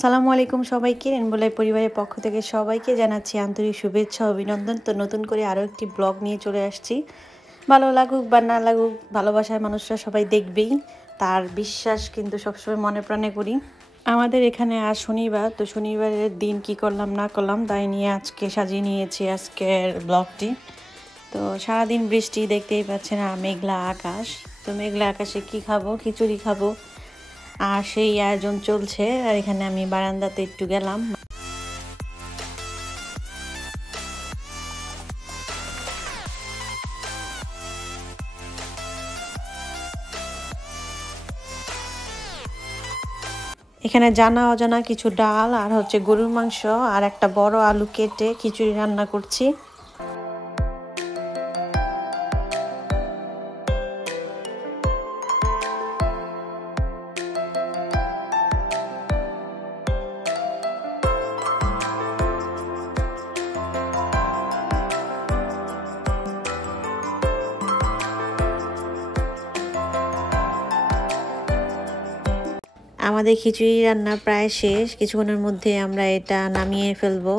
আসসালামু আলাইকুম সবাইকে রেনবোলাই পরিবারের পক্ষ থেকে সবাইকে জানাচ্ছি আন্তরিক শুভেচ্ছা অভিনন্দন। তো নতুন করে আরও একটি ব্লগ নিয়ে চলে আসছি। ভালো লাগুক বা না লাগুক, ভালোবাসার মানুষরা সবাই দেখবেই, তার বিশ্বাস কিন্তু সবসময় মনে প্রাণে করি। আমাদের এখানে আজ শনিবার, তো শনিবারের দিন কি করলাম না করলাম তাই নিয়ে আজকে সাজিয়ে নিয়েছি আজকের ব্লগটি। তো সারাদিন বৃষ্টি, দেখতেই পাচ্ছেন, আর মেঘলা আকাশ। তো মেঘলা আকাশে কি খাবো? খিচুড়ি খাবো, আর সেই আয়োজন চলছে। আর এখানে আমি বারান্দাতে একটু গেলাম। এখানে জানা অজানা কিছু ডাল আর হচ্ছে গরুর মাংস আর একটা বড় আলু কেটে খিচুড়ি রান্না করছি। আমাদের খিচুড়ি রান্না প্রায় শেষ, কিছুক্ষণের মধ্যে আমরা এটা নামিয়ে ফেলবো।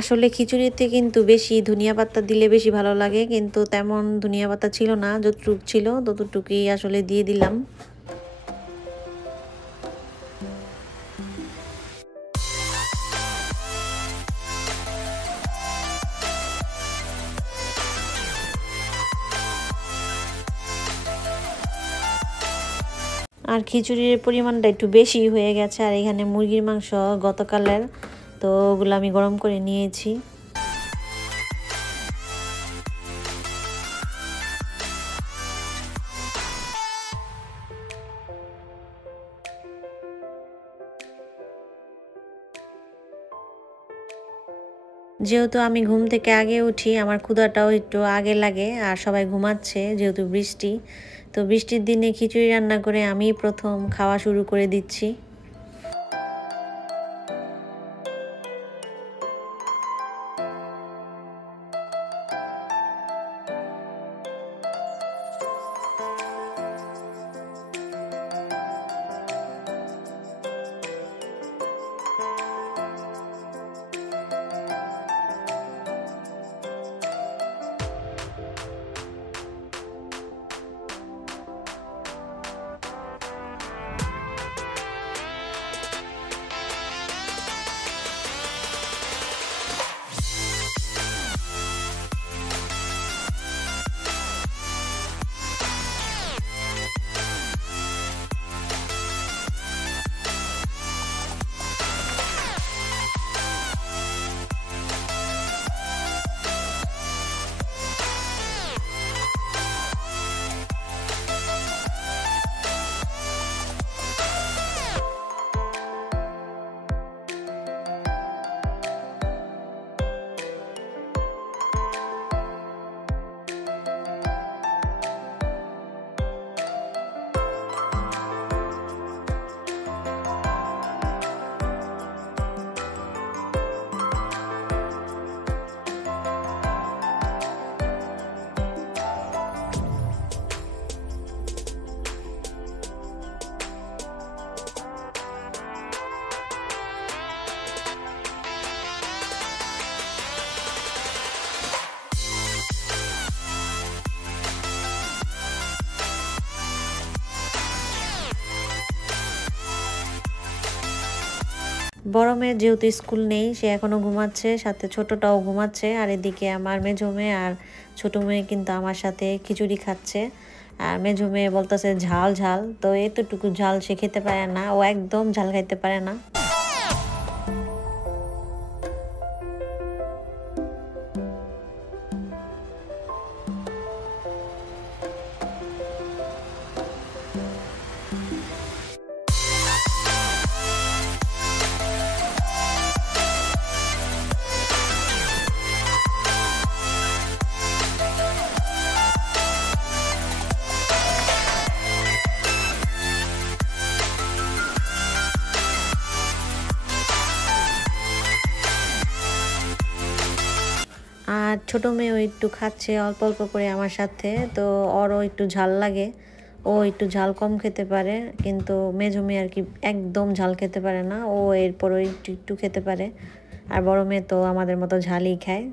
আসলে খিচুড়িতে কিন্তু বেশি ধনিয়া পাতা দিলে বেশি ভালো লাগে, কিন্তু তেমন ধনিয়া পাতা ছিল না, যতটুকু ছিল ততটুকুই আসলে দিয়ে দিলাম। আর খিচুড়ির পরিমাণটা একটু বেশি হয়ে গেছে। আর এখানে মুরগির মাংস গতকালের, তো ওগুলো আমি গরম করে নিয়েছি। যেহেতু আমি ঘুম থেকে আগে উঠি, আমার ক্ষুধাটাও একটু আগে লাগে, আর সবাই ঘুমাচ্ছে যেহেতু বৃষ্টি। তো বৃষ্টির দিনে খিচুড়ি রান্না করে আমি প্রথম খাওয়া শুরু করে দিচ্ছি। বড় মেয়ের যেহেতু স্কুল নেই, সে এখনো ঘুমাচ্ছে, সাথে ছোটটাও ঘুমাচ্ছে। আর এদিকে আমার মেজো মেয়ে আর ছোট মেয়ে কিন্তু আমার সাথে খিচুড়ি খাচ্ছে। আর মেজো মেয়ে বলতেছে ঝাল ঝাল, তো এতটুকু ঝাল সে খেতে পারে না, ও একদম ঝাল খাইতে পারে না। ছোট মেয়েও একটু খাচ্ছে অল্প অল্প করে আমার সাথে, তো ওরও একটু ঝাল লাগে, ও একটু ঝাল কম খেতে পারে, কিন্তু মেজো মেয়ে আর কি একদম ঝাল খেতে পারে না, ও এরপরও একটু একটু খেতে পারে। আর বড় মেয়ে তো আমাদের মতো ঝালই খায়।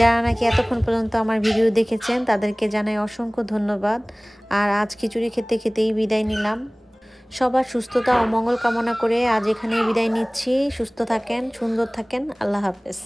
যারা নাকি এতক্ষণ পর্যন্ত আমার ভিডিও দেখেছেন তাদেরকে জানাই অসংখ্য ধন্যবাদ। আর আজ খিচুড়ি খেতে খেতেই বিদায় নিলাম। সবার সুস্থতা ও মঙ্গল কামনা করে আজ এখানে বিদায় নিচ্ছি। সুস্থ থাকেন, সুন্দর থাকেন। আল্লাহ হাফেজ।